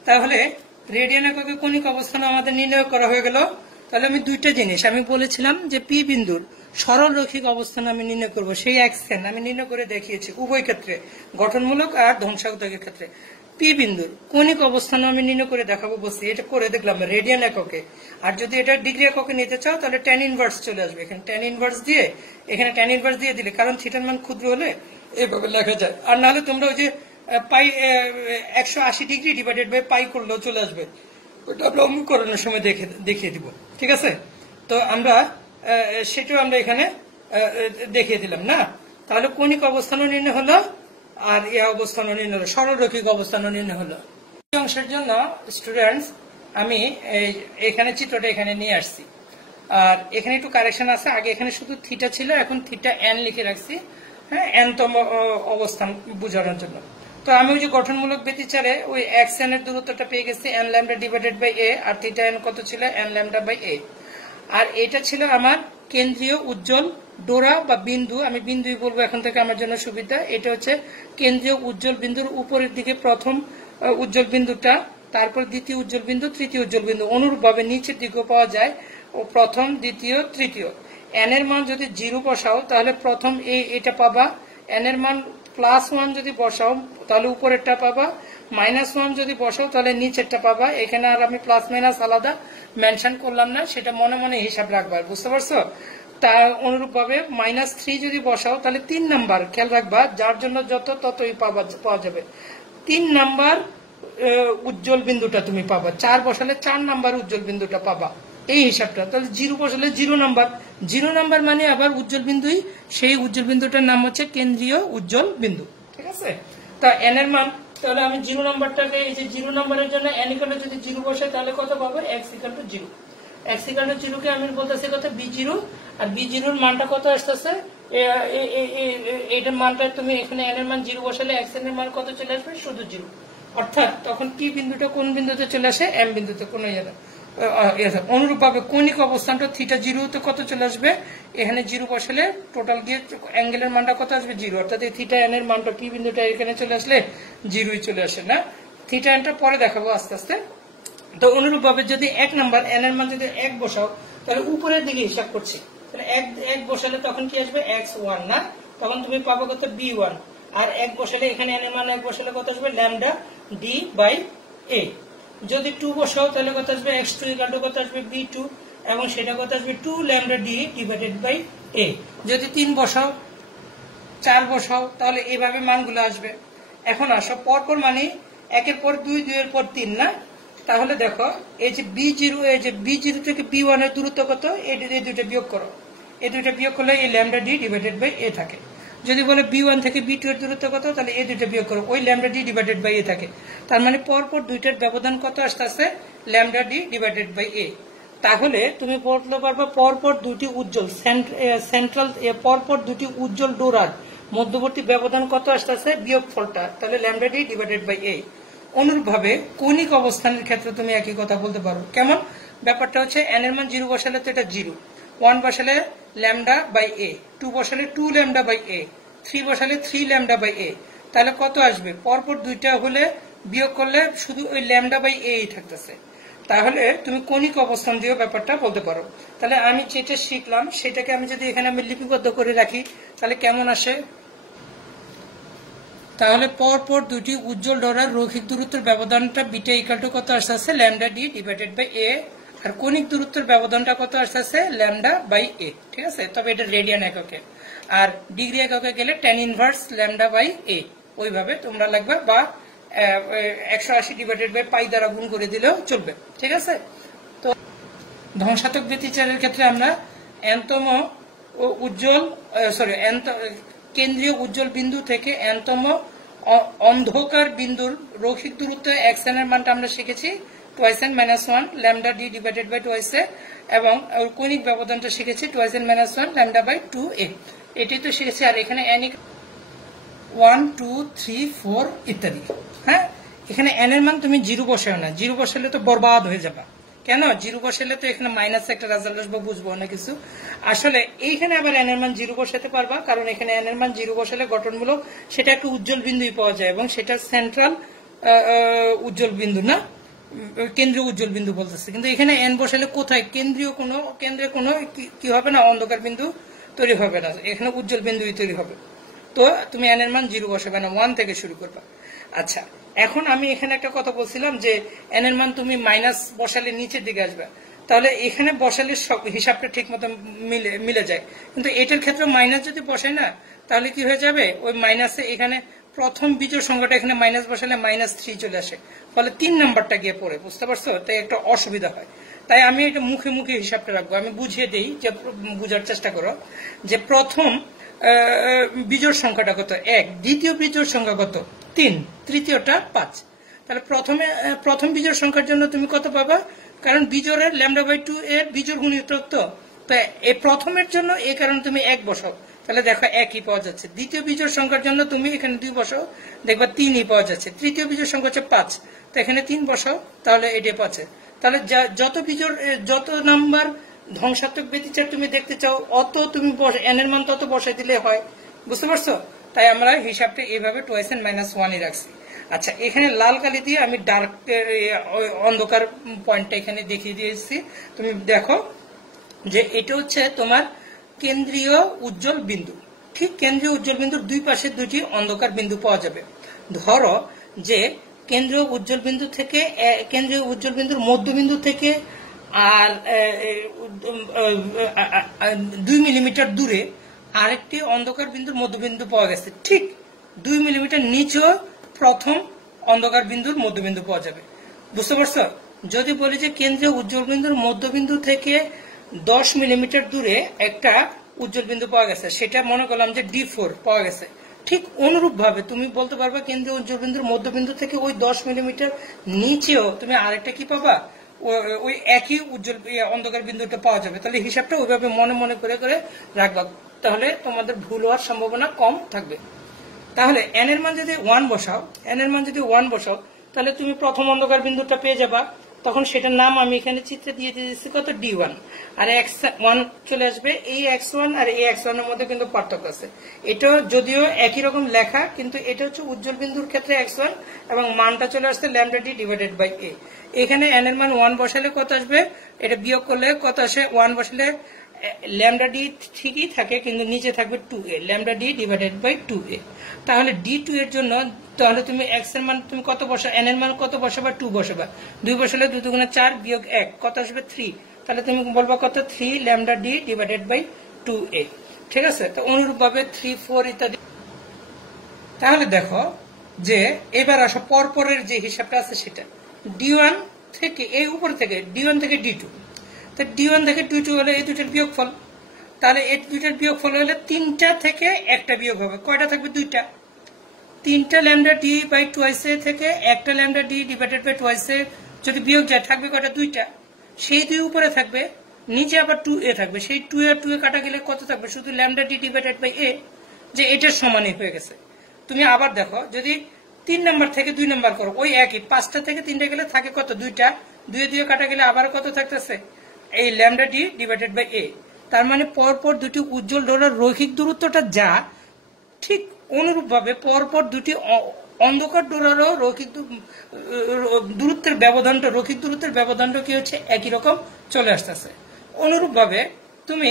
তাহলে রেডিয়ান এককে কৌণিক অবস্থান আমাদের নির্ণয় করা হয়ে গেল। তাহলে আমি দুইটা জিনিস আমি বলেছিলাম যে পি বিন্দুর সরল রৈখিক অবস্থান আমি নির্ণয় করব, সেই এক্সেন আমি নির্ণয় করে দেখিয়েছি উভয় ক্ষেত্রে, গঠনমূলক আর ধ্বংসাত্মকের ক্ষেত্রে। পি বিন্দুর কৌণিক অবস্থান আমি নির্ণয় করে দেখাবো বলছি, এটা করে দেখলাম রেডিয়ান এককে। আর যদি এটা ডিগ্রি এককে নিতে চাও তাহলে টেন ইনভার্স চলে আসবে, এখানে টেন ইনভার্স দিয়ে, এখানে টেন ইনভার্স দিয়ে দিলে, কারণ থিটার মান ক্ষুদ্র হলে এইভাবে লেখা যায়। আর নাহলে তোমরা ওই যে পাই 180 ডিগ্রি ডিভাইডেড বাই পাই করলেও চলে আসবে, ওটা আমরা অঙ্ককরণের সময় দেখিয়ে দিব, ঠিক আছে? তো আমরা সেটাও আমরা এখানে দেখিয়ে দিলাম না। তাহলে কৌণিক অবস্থানও নির্ণয় হলো, আর ইয়া অবস্থানও নির্ণয় হলো, সরল রৈখিক অবস্থানও নির্ণয় হলো। এই অংশের জন্য স্টুডেন্টস আমি এখানে চিত্রটা এখানে নিয়ে আসছি, আর এখানে একটু কারেকশন আছে। আগে এখানে শুধু থিটা ছিল, এখন থিটা এন লিখে রাখছি, হ্যাঁ, n-তম অবস্থান বোঝানোর জন্য। তো আমি ওই যে গঠনমূলক ব্যতিচারে ওই এক্স এন এর দূরত্বটা পেয়ে গেছি n lambda divided by a, আর থিটা এন কত ছিল? n lambda by a। আর এটা ছিল আমার কেন্দ্রীয় উজ্জ্বল ডোরা বা বিন্দু, আমি বিন্দুই বলবো এখন থেকে আমার জন্য সুবিধা। এটা হচ্ছে কেন্দ্রীয় উজ্জ্বল বিন্দুর উপরের দিকে প্রথম উজ্জ্বল বিন্দুটা, তারপর দ্বিতীয় উজ্জ্বল বিন্দু, তৃতীয় উজ্জ্বল বিন্দু। অনুরূপভাবে নিচের দিকেও পাওয়া যায় ও প্রথম, দ্বিতীয়, তৃতীয়। n এর মান যদি 0 বসাও তাহলে প্রথম এটা পাবা, n এর মান +1 যদি বসাও তাহলে উপরেরটা পাবা, -1 যদি বসাও তাহলে নিচেরটা পাবা। এখানে আর আমি প্লাস মাইনাস আলাদা মেনশন করলাম না, সেটা মনে মনে হিসাব রাখবা, বুঝতে পারছো? তার অনুরূপ ভাবে -3 যদি বসাও তাহলে 3 নাম্বার খেয়াল রাখবা, যার জন্য যত ততই পাওয়া যাবে। 3 নাম্বার উজ্জ্বল বিন্দুটা তুমি পাবা, 4 বসালে 4 নাম্বার উজ্জ্বল বিন্দুটা পাবা, এই হিসাবটা। তাহলে 0 বসালে 0 নাম্বার, 0 নাম্বার মানে আবার উজ্জ্বল বিন্দুই, সেই উজ্জ্বল বিন্দুটার নাম হচ্ছে কেন্দ্রীয় উজ্জ্বল বিন্দু, ঠিক আছে? তা n এর মান, তাহলে আমি 0 নাম্বারটাকে, এই যে 0 নাম্বারের জন্য n = যদি 0 বসাই তাহলে কত পাবো? x = 0। x = 0 কে আমি বলতেছি কত? b0। আর b0 এর মানটা কত আসতেছে? এইটার মানটা তুমি এখানে n এর মান 0 বসালে x এর মান কত চলে আসবে? শুধু 0। অর্থাৎ তখন p বিন্দুটা কোন বিন্দুতে চলে আসে? m বিন্দুতে। কোন অনুরূপ ভাবে কৌণিক অবস্থানটা θ0 তে কত চলে আসবে? এখানে 0 বসালে টোটাল গিয়ে অ্যাঙ্গেলের মানটা কত আসবে? 0। অর্থাৎ এই θn এর মানটা p বিন্দুটা এখানে চলে আসলে 0ই চলে আসে না? θn টা পরে দেখাবো আস্তে আস্তে। তো অনুরূপ ভাবে যদি 1 নাম্বার n এর মান যদি 1 বসাও তাহলে উপরের দিকে হিসাব করছি, তাহলে 1 বসালে তখন কি আসবে? x1 না? তখন তুমি পাবো কত? b1। আর 1 বসালে এখানে n এর মান 1 বসালে কত আসবে? Lambda d/a। যদি 2 বসাও তাহলে কত আসবে? x2 = কত আসবে? b2, এবং সেটা কত আসবে? 2 ল্যামডা d/a। যদি 3 বসাও, 4 বসাও, তাহলে এইভাবে মানগুলো আসবে। এখন আসো পরপর মানে 1 এর পর 2, 2 এর পর 3 না? তাহলে দেখো এই যে b0, এই যে b0 থেকে b1 এর দূরত্ব কত? এই দুইটা বিয়োগ করো, এই দুইটা বিয়োগ করলে এই ল্যামডা d/a থাকে। যদি বলে b1 থেকে b2 এর দূরত্ব কত, তাহলে এই দুইটা বিয়োগ করো, ওই ল্যামডা d/a থাকে। তার মানে পরপর দুইটার ব্যবধান কত আসতেছে? Lambda d/a। তাহলে তুমি বলতে পারবে পরপর দুটি উজ্জ্বল সেন্ট্রাল, পরপর দুটি উজ্জ্বল ডোরার মধ্যবর্তী ব্যবধান কত আসতেছে? বিয়োগফলটা, তাহলে ল্যামডা d/a। অনুরূপ ভাবে কৌণিক অবস্থানের ক্ষেত্রে তুমি একই কথা বলতে পারো। কেমন? ব্যাপারটা হচ্ছে n এর মান 0 বসালে তো এটা 0, 1 বসালে λ/a, 2 বসালে 2 λ/a, 3 বসালে 3 λ/a। তাহলে কত আসবে? পরপর দুইটা হলে বিয়োগ করলে শুধু ওই λ/a থাকতেছে। তাহলে তুমি কৌণিক অবস্থান দিয়েও ব্যাপারটা বলতে পারো। তাহলে আমি যেটা শিখলাম সেটাকে আমি যদি এখানে আমি লিপিবদ্ধ করে রাখি তাহলে কেমন আসে? তাহলে পরপর দুটি উজ্জ্বল ডোরার রৈখিক দূরত্বের ব্যবধানটা বিটা = কত আসছে? Lambda d/a। আর কৌণিক দূরত্বের ব্যবধানটা কত আসছে? λ/a। ঠিক আছে? তবে এটা রেডিয়ান এককে, আর ডিগ্রি এককে গেলে tan ইনভার্স λ/a। ওইভাবে তোমরা লাগবে, বা 180/π দ্বারা গুণ করে দিলেও চলবে। ঠিক আছে? তো ধ্বংসাত্মক ব্যতিচারের ক্ষেত্রে আমরা nতম উজ্জ্বল কেন্দ্রীয় উজ্জ্বল বিন্দু থেকে nতম অন্ধকার বিন্দুর রৈখিক দূরত্ব xn এর মানটা আমরা শিখেছি 2n - 1 λ d/2a, এবং কৌণিক ব্যবধানটা শিখেছি 2n - 1 λ/2a। এটাই তো শিখেছি। আর এখানে n 1 2 3 4 ইত্যাদি। হ্যাঁ, এখানে n এর মান তুমি 0 বসাও না, 0 বসালে তো বরবাদ হয়ে যাবা। কেন? 0 বসালে তো এখানে মাইনাস একটা রেজাল্ট আসবে, বুঝবো না কিছু। আসলে এইখানে আবার n এর মান 0 বসাতে পারবা, কারণ এখানে n এর মান 0 বসালে গঠনমূলক সেটা একটা উজ্জ্বল বিন্দুই পাওয়া যায়, এবং সেটা সেন্ট্রাল উজ্জ্বল বিন্দু না, কেন্দ্রীয় উজ্জ্বল বিন্দু বলতেছে। কিন্তু এখানে n বসালে কোথায়? কেন্দ্রে কোনো কি হবে না, অন্ধকার বিন্দু তৈরি হবে না, এখানে উজ্জ্বল বিন্দুই তৈরি হবে। তো তুমি n এর মান 0 বসাবে না, 1 থেকে শুরু করবা। আচ্ছা, এখন আমি এখানে একটা কথা বলছিলাম যে n এর মান তুমি মাইনাস বসালে নিচের দিকে আসবে, তাহলে এখানে বসালে সব হিসাবটা ঠিক মতো মিলে যায়। কিন্তু এটার ক্ষেত্রে মাইনাস যদি বসাই না, তাহলে কি হয়ে যাবে? ওই মাইনাসে এখানে প্রথম বিজোড় সংখ্যাটা এখানে মাইনাস বসালে -3 চলে আসে, ফলে 3 নাম্বারটা গিয়ে পড়ে, বুঝতে পারছো? তাই একটা অসুবিধা হয়। তাই আমি এটা মুখে মুখে হিসাবটা রাখবো, আমি বুঝিয়ে দেই, যে বুঝার চেষ্টা করো যে প্রথম বিজোড় সংখ্যাটা কত? 1, দ্বিতীয় বিজোড় সংখ্যা কত? 3, তৃতীয়টা 5। তাহলে প্রথম বিজোড় সংখ্যার জন্য তুমি কত পাবা? কারণ বিজোড়ের λ/2 এর বিজোড় গুণিতক, তো এই প্রথমের জন্য এই কারণে তুমি 1 বসাও, তাহলে দেখো 1ই পাওয়া যাচ্ছে। দ্বিতীয় বিজোড় সংখ্যার জন্য তুমি এখানে 2 বসাও, দেখবা 3ই পাওয়া যাচ্ছে। তৃতীয় বিজোড় সংখ্যা হচ্ছে 5, তো এখানে 3 বসাও, তাহলে এটা পাচ্ছে। তাহলে যত নাম্বার ধ্বংসাত্মক ব্যতিচার তুমি দেখতে চাও, অত তুমি n এর মান তত বসাই দিলে হয়, বুঝতে পারছো? তাই আমরা হিসাবটা এইভাবে 2n - 1 রাখছি। আচ্ছা, এখানে লাল কালি দিয়ে আমি ডার্ক অন্ধকার পয়েন্টটা এখানে দেখিয়ে দিয়েছি। তুমি দেখো যে এটা হচ্ছে তোমার কেন্দ্রীয় উজ্জ্বল বিন্দু। ঠিক কেন্দ্রীয় উজ্জ্বল বিন্দুর দুই পাশে দুটি অন্ধকার বিন্দু পাওয়া যাবে। ধরো যে কেন্দ্রীয় উজ্জ্বল বিন্দু থেকে কেন্দ্রীয় উজ্জ্বল বিন্দুর মধ্যবিন্দু থেকে আর 2 মিলিমিটার দূরে আরেকটি অন্ধকার বিন্দুর মধ্যবিন্দু পাওয়া গেছে। ঠিক 2 মিলিমিটার নিচেও প্রথম অন্ধকার বিন্দুর মধ্যবিন্দু পাওয়া যাবে। বুঝতে পারছো? যদি বলি যে কেন্দ্রীয় উজ্জ্বল বিন্দুর মধ্যবিন্দু থেকে 10 মিলিমিটার দূরে একটা উজ্জ্বল বিন্দু পাওয়া গেছে, সেটা মনে করলাম যে D4 পাওয়া গেছে। ঠিক অনুরূপ ভাবে তুমি বলতে পারবে কেন্দ্রীয় উজ্জ্বল বিন্দুর মধ্যবিন্দু থেকে ওই 10 মিলিমিটার নিচেও তুমি আরেকটা কি পাবা, ওই একই উজ্জ্বল অন্ধকার বিন্দুটা পাওয়া যাবে। তাহলে হিসাবটা ওইভাবে মনে মনে করে করে রাখবা, তাহলে তোমাদের ভুল হওয়ার সম্ভাবনা কম থাকবে। তাহলে n এর মান যদি 1 বসাও, n এর মান যদি 1 বসাও, তাহলে তুমি প্রথম অন্ধকার বিন্দুটা পেয়ে যাবা। তখন সেটার নাম আমি এখানে চিত্রে দিয়ে দিয়েছি কত, D1, আর x1 চলে আসবে। এই x1 আর এই x1 এর মধ্যে কিন্তু পার্থক্য আছে। এটা যদিও একই রকম লেখা, কিন্তু এটা হচ্ছে উজ্জ্বল বিন্দুর ক্ষেত্রে x1 এবং মানটা চলে আসছে λd ডিভাইডেড বাই a। এখানে n এর মান 1 বসালে কত আসবে, এটা বিয়োগ করলে কত আসে, 1 বসালে λd ঠিকই থাকে, কিন্তু নিচে থাকবে 2a, λd divided by 2a। তাহলে D2 এর জন্য তাহলে তুমি x এর মান তুমি কত বসা, n এর মান কত বসাবা, 2 বসাবা। 2 বসালে 2 দুগুণে 4 বিয়োগ 1 কত আসবে, 3। তাহলে তুমি বলবা কত, 3 λd ডিভাইডেড বাই 2a। ঠিক আছে? তো অনুরূপ ভাবে 3, 4 ইত্যাদি। তাহলে দেখো যে এবার আসো পরপরের যে হিসাবটা আছে সেটা, D1 থেকে এই উপর থেকে D1 থেকে D2, তো D1 থেকে D2 হলে এই দুইটার বিয়োগফল। তাহলে এই দুইটার বিয়োগফল হলে 3টা থেকে একটা বিয়োগ হবে, কয়টা থাকবে, 2টা। 3টা λd বাই 2a থেকে একটা λd ডিভাইডেড বাই 2a যদি বিয়োগ যায় থাকবে কয়টা, 2টা। সেই 2 উপরে থাকবে, নিচে আবার 2a থাকবে। সেই 2 আর 2 কাটা গেলে কত থাকবে, শুধু λd ডিভাইডেড বাই a, যে এটার সমানই হয়ে গেছে। তুমি আবার দেখো যদি 3 নাম্বার থেকে 2 নাম্বার করো, ওই একই 5টা থেকে 3টা গেলে থাকে কত, 2টা। 2 কাটা গেলে আবার কত থাকতেছে, এই λd ডিভাইডেড বাই a। তার মানে পরপর দুটি উজ্জ্বল ডোরার রৈখিক দূরত্বটা যা, ঠিক অনুরূপ ভাবে পরপর দুটি অন্ধকার ডোরারও রৈখিক দূরত্বের ব্যবধানটা, রৈখিক দূরত্বের ব্যবধানটা কি হচ্ছে, একই রকম চলে আসতেছে। অনুরূপ ভাবে তুমি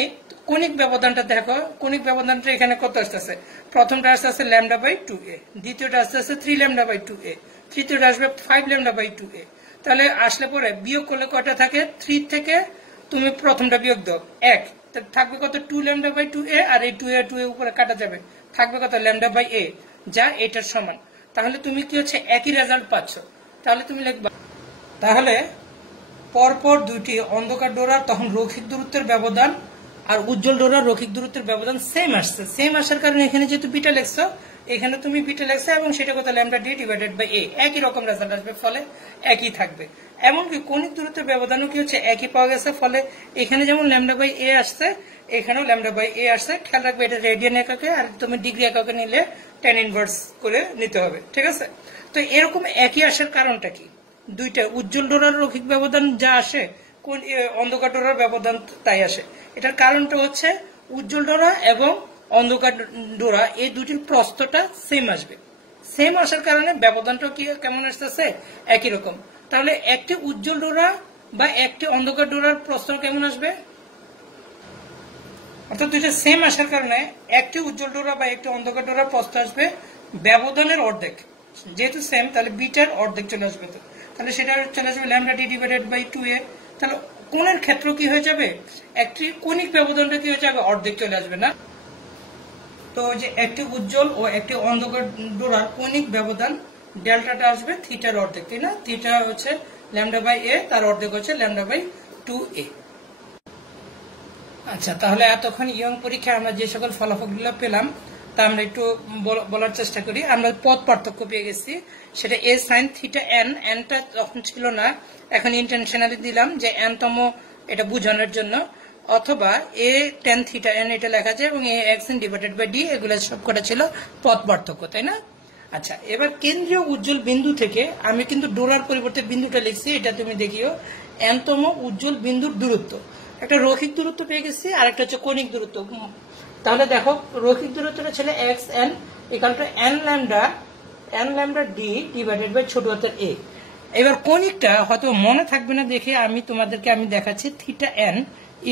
কণিক ব্যবধানটা দেখো, কণিক ব্যবধানটা এখানে কত আসতেছে, প্রথমটা আসতেছে λ বাই 2a, দ্বিতীয়টা আসতেছে 3 λ বাই 2a, তৃতীয়টা আসবে 5 λ বাই 2a। তাহলে আসলে পরে বিয়োগ করলে কয়টা থাকে, 3 থেকে তুমি প্রথমটা বিয়োগ দাও 1, থাকবে কত, 2 λ বাই 2a, আর এই 2a উপরে কাটা যাবে, থাকবে কত, λ বাই a, যা এটার সমান। তাহলে তুমি কি হচ্ছে, একই রেজাল্ট পাচ্ছ। তাহলে তুমি লিখবা, তাহলে পরপর দুইটি অন্ধকার ডোরার তখন রৈখিক দূরত্বের ব্যবধান আর উজ্জ্বল ডোরার রৈখিক দূরত্বের ব্যবধান সেম আসছে। সেম আসার কারণে এখানে যেহেতু বিটা লেখছো, এখানে তুমি বিটা লেখছো এবং সেটা কত, λd ডিভাইডেড বাই a, একই রকম রেজাল্ট আসবে, ফলে একই থাকবে। এমনকি কণিক দূরত্বের ব্যবধানও কি হচ্ছে, একই পাওয়া গেছে। ফলে এখানে যেমন λ বাই a আসছে, এখানেও λ বাই a আসছে। খেয়াল রাখবে এটা রেডিয়ান এককে, আর তুমি ডিগ্রি এককে নিলে tan ইনভার্স করে নিতে হবে। ঠিক আছে? তো এরকম একই আসার কারণটা কি, দুইটা উজ্জ্বল ডোরার রৈখিক ব্যবধান যা আসে, অন্ধকার ডোরার ব্যবধান তাই আসে। এটার কারণটা হচ্ছে উজ্জ্বল ডোরা এবং অন্ধকার ডোরা এই দুটির প্রস্থটা সেম আসবে। সেম আসার কারণে ব্যবধানটা কি কেমন আসতেছে, একই রকম। তাহলে একটি উজ্জ্বল ডোরা বা একটি অন্ধকার ডোরার প্রস্থ কেমন আসবে, অর্থাৎ দুইটা সেম আসার কারণে একটি উজ্জ্বল ডোরা বা একটি অন্ধকার ডোরার প্রস্থ আসবে ব্যবধানের অর্ধেক। যেহেতু সেম, তাহলে বিটার অর্ধেক চলে আসবে। তো তাহলে সেটা চলে আসবে λd ডিভাইডেড বাই 2a। তাহলে কোণের ক্ষেত্র কি হয়ে যাবে, একটি কণিক ব্যবধানটা কি হয়ে যাবে, অর্ধেক চলে আসবে না। তো যে একটি উজ্জ্বল ও একটি অন্ধকার ডোরার কণিক ব্যবধান ডেল্টাটা আসবে থিটার অর্ধেক, তাই না? থিটা হচ্ছে λ বাই a, তার অর্ধেক হচ্ছে λ বাই 2a। আচ্ছা, তাহলে এতক্ষণ ইয়ং পরীক্ষায় আমরা যে সকল ফলাফলগুলো পেলাম তা আমরা একটু বলার চেষ্টা করি। আমরা পদ পার্থক্য পেয়ে গেছি, সেটা a sin থিটা n, nটা তখন ছিল না, এখন ইন্টেনশনালি দিলাম যে n তম, এটা বোঝানোর জন্য। অথবা a tan থিটা n এটা লেখা যায়, এবং a xn divided by d, এগুলো সবকটা ছিল পদ পার্থক্য, তাই না? আচ্ছা, এবার কেন্দ্রীয় উজ্জ্বল বিন্দু থেকে আমি কিন্তু ডোরার পরিবর্তে বিন্দুটা লিখছি, এটা তুমি দেখিও, n তম উজ্জ্বল বিন্দুর দূরত্ব। একটা রৈখিক দূরত্ব পেয়ে গেছি, আর একটা হচ্ছে কণিক দূরত্ব। তাহলে দেখো রৈখিক দূরত্বটা ছিল xn equal to n λ d divided by ছোট হাতের a। এবার কণিকটা হয়তো মনে থাকবে না দেখে আমি তোমাদেরকে দেখাচ্ছি থিটা n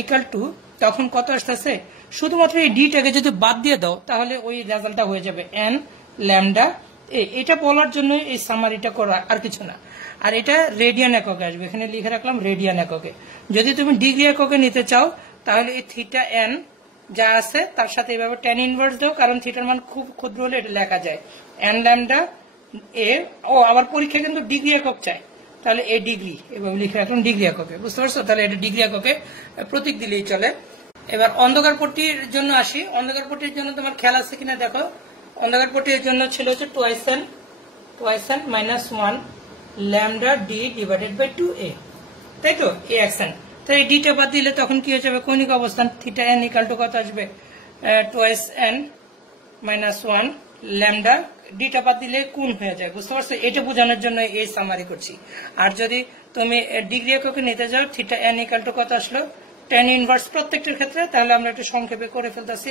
ইকুয়াল টু তখন কত আসতেছে শুধুমাত্র এই ডিটাকে যদি বাদ দিয়ে দাও তাহলে ওই রেজাল্টটা হয়ে যাবে n ল্যামডা এ। এটা বলার জন্য এই সামারিটা করা, আর কিছু না। আর এটা রেডিয়ান এককে আসবে, এখানে লিখে রাখলাম রেডিয়ান এককে। যদি তুমি ডিগ্রি এককে নিতে চাও তাহলে এই থিটা এন যা আছে তার সাথে এইভাবে ট্যান ইনভার্স দাও, কারণ থিটার মান খুব ক্ষুদ্র হলে এটা লেখা যায় এন ল্যামডা এ। ও আবার পরীক্ষা কিন্তু ডিগ্রি একক চায়, তাহলে এ ডিগ্রি এভাবে লিখে রাখলাম ডিগ্রি এককে, বুঝতে পারছো? তাহলে এটা ডিগ্রি এককে প্রতীক দিলেই চলে। এবার অন্ধকার পট্টির জন্য আসি। অন্ধকার পট্টির জন্য তোমার খেয়াল আছে কিনা দেখো। অন্ধকার পট্টির জন্য ছিল হচ্ছে twice n minus 1 lambda d divided by 2a, তাই তো? A x n. তো এই ডিটা বাদ দিলে তখন কি হয়ে যাবে? কৌণিক অবস্থান থিটা এন ইকাল টু কত আসবে? টোয়াইস এন মাইনাস 1 ল্যামডা, ডিটা বাদ দিলে কোণ হয়ে যায়, বুঝতে পারছো? এটা বোঝানোর জন্য এই সামারি করছি। আর যদি তুমি ডিগ্রি এককে নিতে যাও থিটা এন ইকাল টু কত আসলো? ট্যান ইনভার্স প্রত্যেকটার ক্ষেত্রে, তাহলে আমরা একটু সংক্ষেপে করে ফেলতেছি।